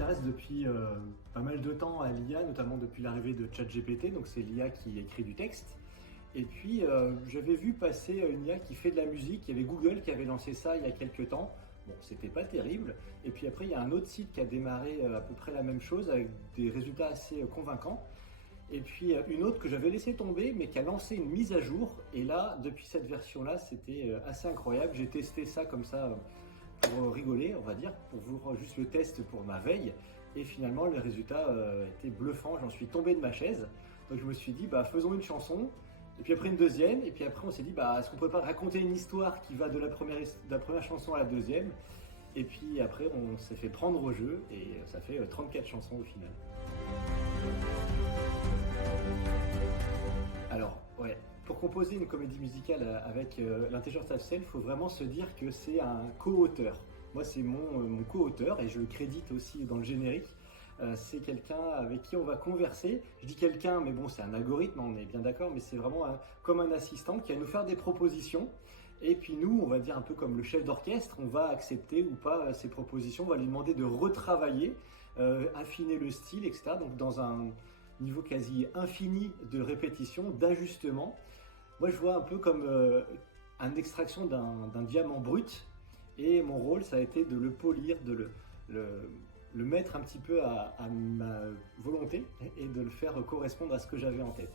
m'intéresse depuis pas mal de temps à l'IA, notamment depuis l'arrivée de ChatGPT, donc c'est l'IA qui écrit du texte. Et puis j'avais vu passer une IA qui fait de la musique, il y avait Google qui avait lancé ça il y a quelques temps. Bon, c'était pas terrible. Et puis après, il y a un autre site qui a démarré à peu près la même chose avec des résultats assez convaincants. Et puis une autre que j'avais laissé tomber mais qui a lancé une mise à jour. Et là, depuis cette version-là, c'était assez incroyable. J'ai testé ça comme ça pour rigoler, on va dire, pour voir juste le test pour ma veille. Et finalement, le résultat était bluffant. J'en suis tombé de ma chaise. Donc je me suis dit, bah faisons une chanson. Et puis après une deuxième. Et puis après, on s'est dit, bah est-ce qu'on pourrait pas raconter une histoire qui va de la première chanson à la deuxième. Et puis après, on s'est fait prendre au jeu et ça fait 34 chansons au final. Alors, ouais, pour composer une comédie musicale avec l'intelligence artificielle, il faut vraiment se dire que c'est un co-auteur. Moi, c'est mon co-auteur et je le crédite aussi dans le générique. C'est quelqu'un avec qui on va converser. Je dis quelqu'un, mais bon, c'est un algorithme, on est bien d'accord, mais c'est vraiment comme un assistant qui va nous faire des propositions. Et puis nous, on va dire un peu comme le chef d'orchestre, on va accepter ou pas ces propositions, on va lui demander de retravailler, affiner le style, etc. Donc dans un niveau quasi infini de répétition, d'ajustement. Moi, je vois un peu comme une extraction d'un diamant brut. Et mon rôle, ça a été de le polir, de le mettre un petit peu à ma volonté et de le faire correspondre à ce que j'avais en tête.